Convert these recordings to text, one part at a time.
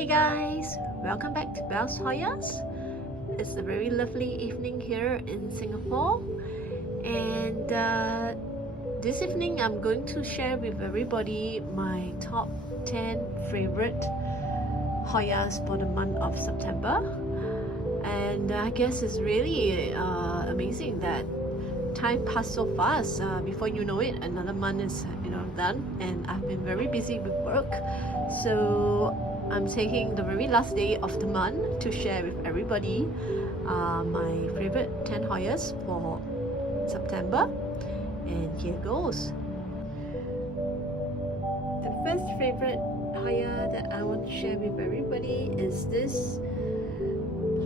Hey guys, welcome back to Belle's Hoyas. It's a very lovely evening here in Singapore, and this evening I'm going to share with everybody my top 10 favorite Hoyas for the month of September. And I guess it's really amazing that time passed so fast. Before you know it, another month is done, and I've been very busy with work. So I'm taking the very last day of the month to share with everybody my favorite 10 Hoyas for September. And here goes. The first favorite Hoya that I want to share with everybody is this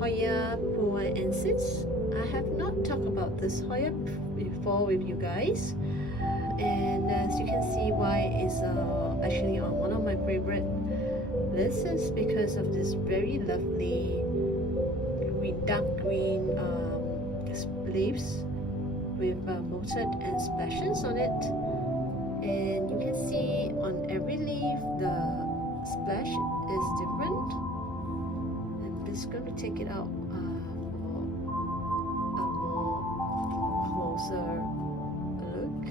Hoya Poaensis. I have not talked about this Hoya before with you guys, and as you can see why it's actually on one of my favorite lists is because of this very lovely dark green leaves with moted and splashes on it, and you can see on every leaf the splash is different. And I'm just going to take it out for a more closer look.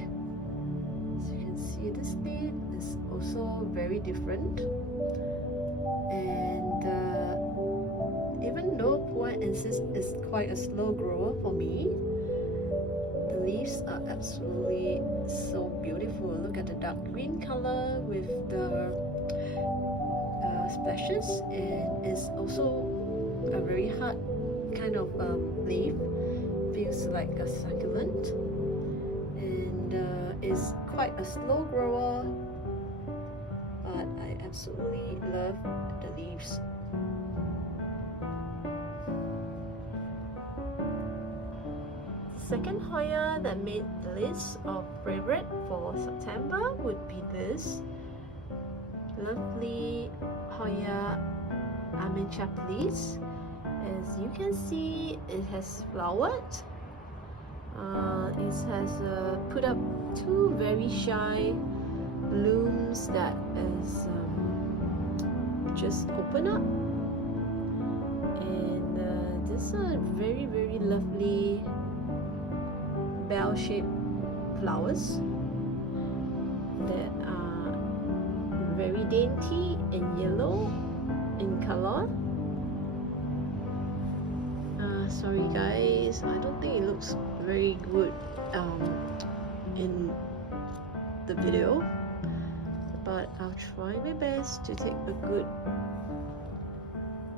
As you can see, this leaf is also very different, and even though Poaensis is quite a slow grower for me, the leaves are absolutely so beautiful. Look at the dark green color with the splashes, and it's also a very hard kind of leaf. Feels like a succulent, and it's quite a slow grower, but I absolutely love the leaves. Second Hoya that made the list of favorite for September would be this lovely Hoya Amenchapelis. As you can see, it has flowered. It has put up two very shy blooms that is just open up, and these are very lovely bell-shaped flowers that are very dainty and yellow in color. Sorry guys, I don't think it looks very good in the video, but I'll try my best to take a good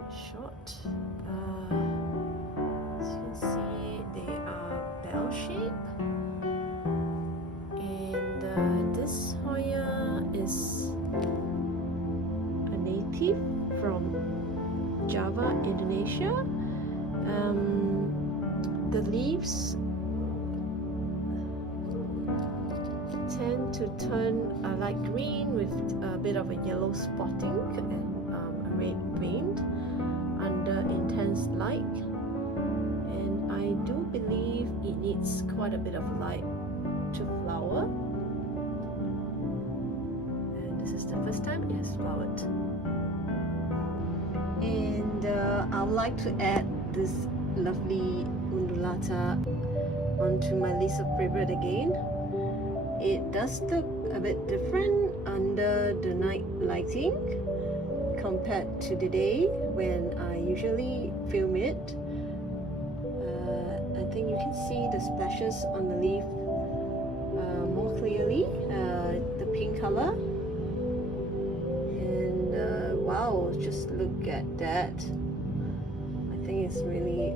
shot. As you can see, they are bell-shaped, and this Hoya is a native from Java, Indonesia. The leaves tend to turn light green with a bit of a yellow spotting and a red vein under intense light, and I do believe it needs quite a bit of light to flower, and this is the first time it has flowered. And I would like to add this lovely undulata onto my list of favorite again. It does look a bit different under the night lighting compared to the day when I usually film it. I think you can see the splashes on the leaf more clearly, the pink color, and wow, just look at that. I think it's really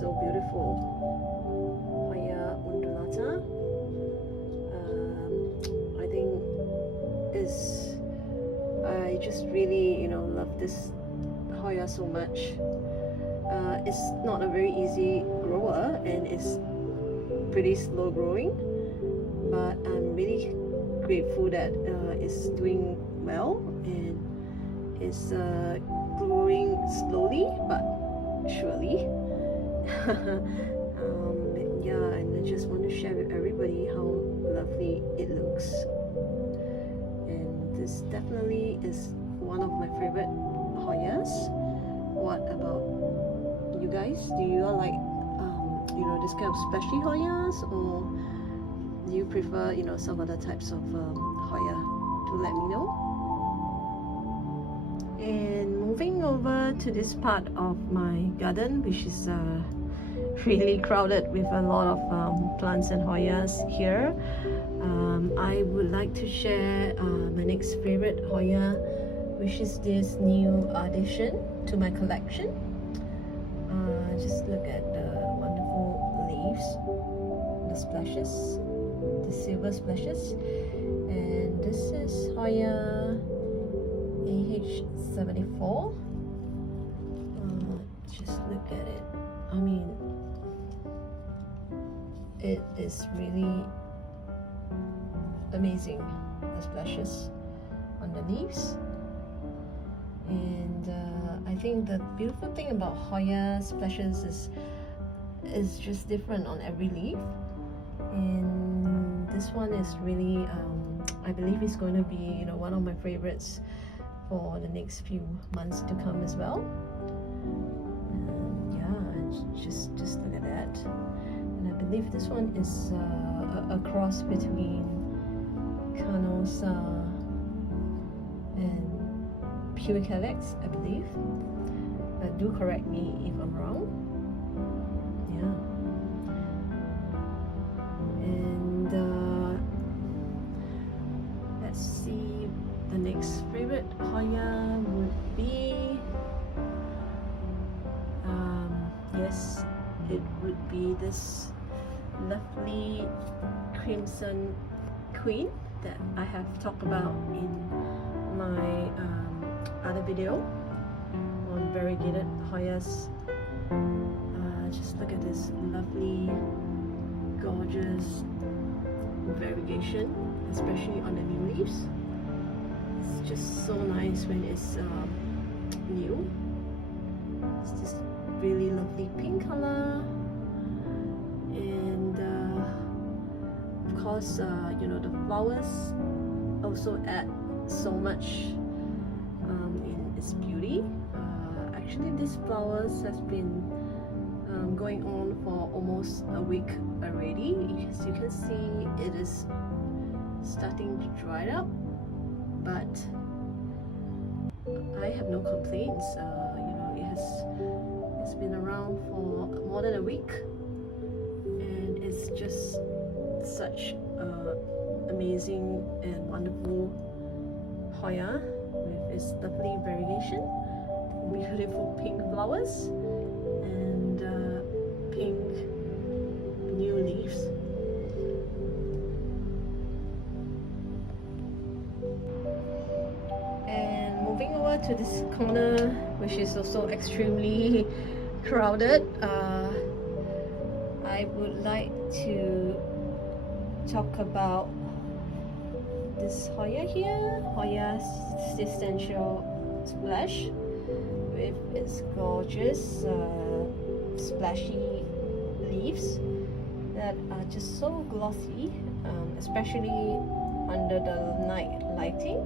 so beautiful. Hoya undulata. I think I just really love this Hoya so much. It's not a very easy grower, and it's pretty slow growing, but I'm really grateful that it's doing well, and it's growing slowly but surely. Yeah, and I just want to share with everybody how lovely it looks, and this definitely is one of my favorite Hoyas. What about you guys? Do you all like this kind of splashy Hoyas, or do you prefer some other types of Hoya? To let me know. And moving over to this part of my garden, which is really crowded with a lot of plants and Hoyas here, I would like to share my next favorite Hoya, which is this new addition to my collection. Just look at the wonderful leaves, the splashes, the silver splashes. And this is Hoya AH74. Just look at it. I mean, it is really amazing, the splashes on the leaves. And I think the beautiful thing about Hoya splashes is just different on every leaf. And this one is really I believe it's going to be one of my favorites for the next few months to come as well. And yeah, just look at that. And I believe this one is a cross between Carnosa and Pure Calyx, I believe. Do correct me if I'm wrong. Yeah. And let's see, the next favorite Hoya would be yes, it would be this lovely Crimson Queen that I have talked about in my other video on variegated Hoyas. Just look at this lovely, gorgeous variegation, especially on the new leaves. It's just so nice when it's new. It's this really lovely pink color, and of course the flowers also add so much in its beauty. Actually, these flowers has been going on for almost a week already. As you can see, it is starting to dry up, but I have no complaints. It's been around for more than a week, and it's just such amazing and wonderful Hoya with its lovely variegation, beautiful pink flowers, and pink new leaves. And moving over to this corner, which is also extremely crowded, I would like to talk about this Hoya here, Hoya Essential Splash, with its gorgeous splashy leaves that are just so glossy, especially under the night lighting.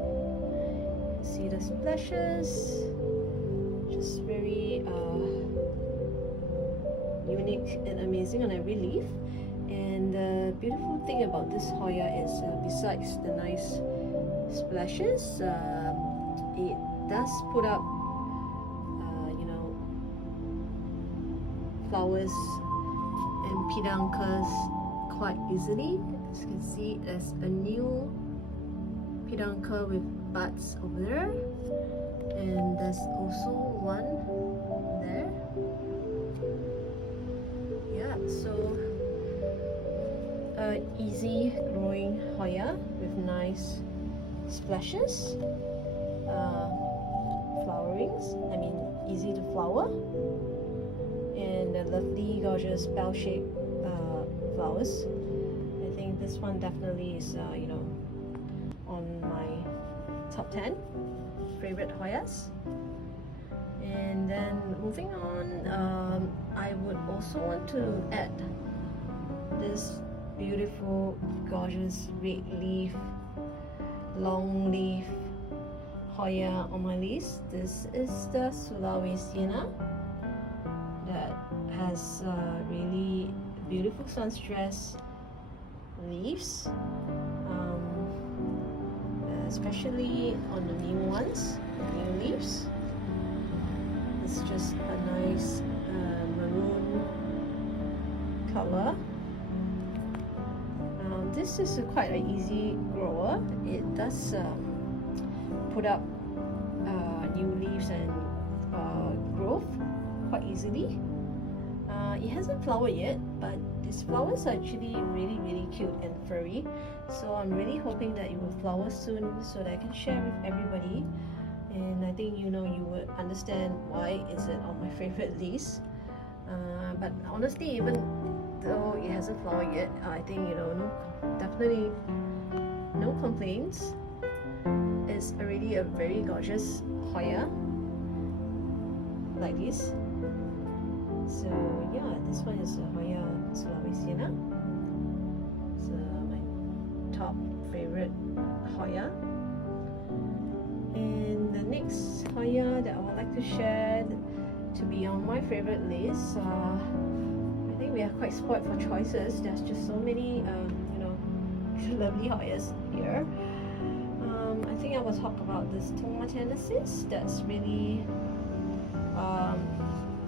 See the splashes, just very unique and amazing on every leaf. And the beautiful thing about this Hoya is besides the nice splashes, it does put up flowers and peduncles quite easily. As you can see, there's a new peduncle with buds over there, and there's also one there. Yeah, so easy growing Hoya with nice splashes, flowerings, easy to flower, and the lovely gorgeous bell-shaped flowers. I think this one definitely is on my top 10 favorite Hoyas. And then moving on, I would also want to add this beautiful gorgeous red leaf, long leaf Hoya on my list. This is the Sulawesiana that has really beautiful sunstress leaves, especially on the new ones, new leaves. It's just a nice maroon color. This is quite an easy grower. It does put up new leaves and growth quite easily. It hasn't flowered yet, but these flowers are actually really cute and furry. So I'm really hoping that it will flower soon so that I can share with everybody. And I think you would understand why is it on my favorite list. But honestly, even though it hasn't flowered yet, I think definitely no complaints. It's already a very gorgeous Hoya like this. So yeah, this one is Hoya Sulawesiana. It's my top favorite Hoya. And the next Hoya that I would like to share to be on my favorite list, I think we are quite spoiled for choices. There's just so many lovely Hoyas here. I think I will talk about this Thoma tendensis. That's really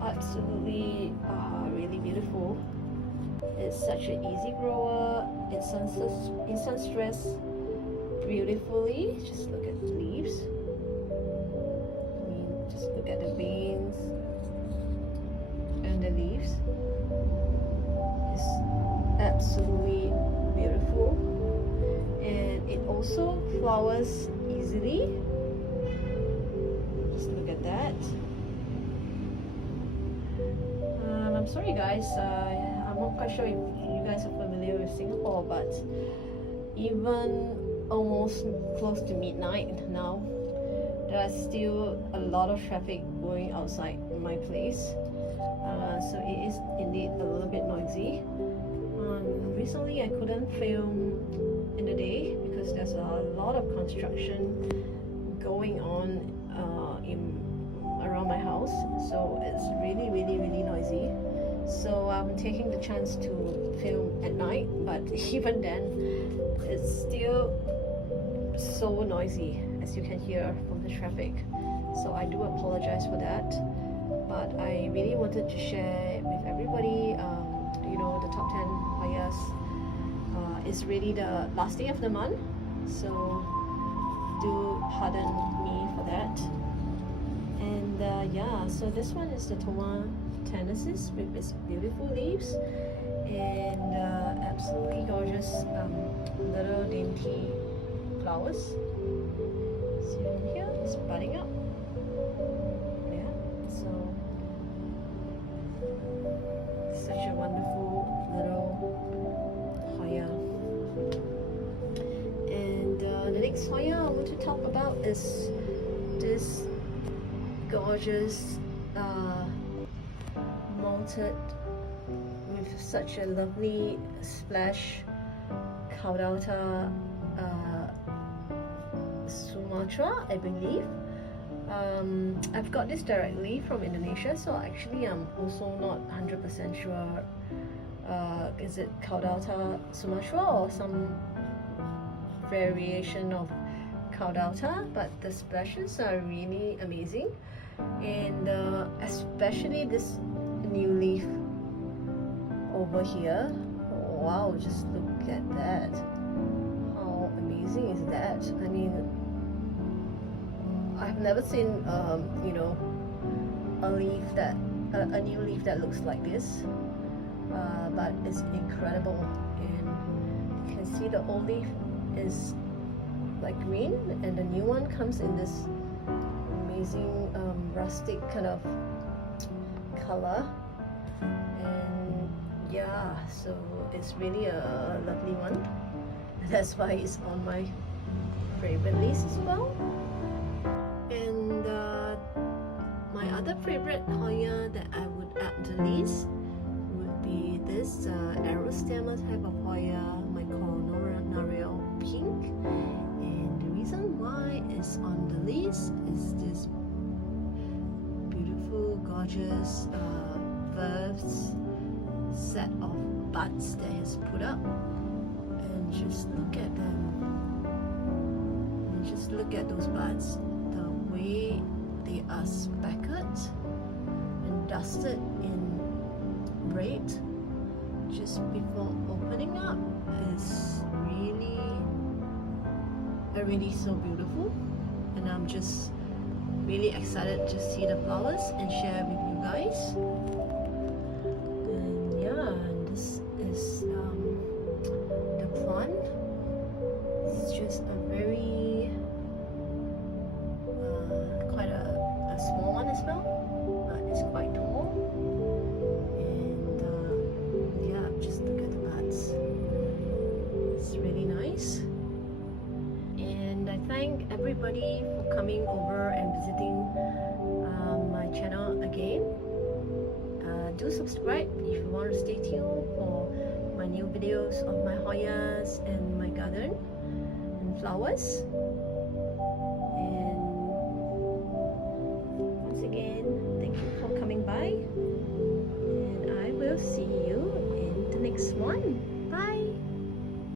absolutely really beautiful. It's such an easy grower. It sunstress beautifully. Just look at the leaves. I mean, just look at the veins and the leaves. It's absolutely beautiful, and it also flowers easily. Just look at that. I'm sorry guys, I'm not quite sure if you guys are familiar with Singapore, but even almost close to midnight now, there is still a lot of traffic going outside my place. So it is indeed a little bit noisy. Recently I couldn't film in the day because there's a lot of construction going on around my house, so it's really noisy. So I'm taking the chance to film at night, but even then it's still so noisy, as you can hear from the traffic. So I do apologize for that, but I really wanted to share with everybody the top 10 Hoyas. It's really the last day of the month, so do pardon me for that. And yeah, so this one is the Thoma tendensis with its beautiful leaves and absolutely gorgeous little dainty flowers. See them here, it's budding up. Yeah, so such a wonderful little Hoya. And the next Hoya I want to talk about is this gorgeous malted with such a lovely splash Caudata Sumatra, I believe. I've got this directly from Indonesia, so actually I'm also not 100% sure is it Caudata Sumatra or some variation of Caudata, but the splashes are really amazing. And especially this new leaf over here, wow, just look at that. How amazing is that? I mean, I've never seen a new leaf that looks like this, but it's incredible. And you can see the old leaf is like green, and the new one comes in this amazing rustic kind of color. And yeah, so it's really a lovely one. That's why it's on my favorite list as well. And my other favorite Hoya that I would add to the list would be this Aerostemma type of Hoya, my Narelle Pink. And the reason why is on the list is this beautiful, gorgeous verse set of buds that he's put up. And just look at them. And just look at those buds. The way they are speckled and dusted in red just before opening up is really so beautiful, and I'm just really excited to see the flowers and share with you guys. And yeah, and this is the plant. It's just a very quite a small one as well, but it's quite tall. And yeah, just look at the buds. It's really nice. And I thank everybody for coming over and visiting my channel again. Do subscribe if you want to stay tuned for my new videos of my Hoyas and my garden and flowers. And once again, thank you for coming by, and I will see you in the next one.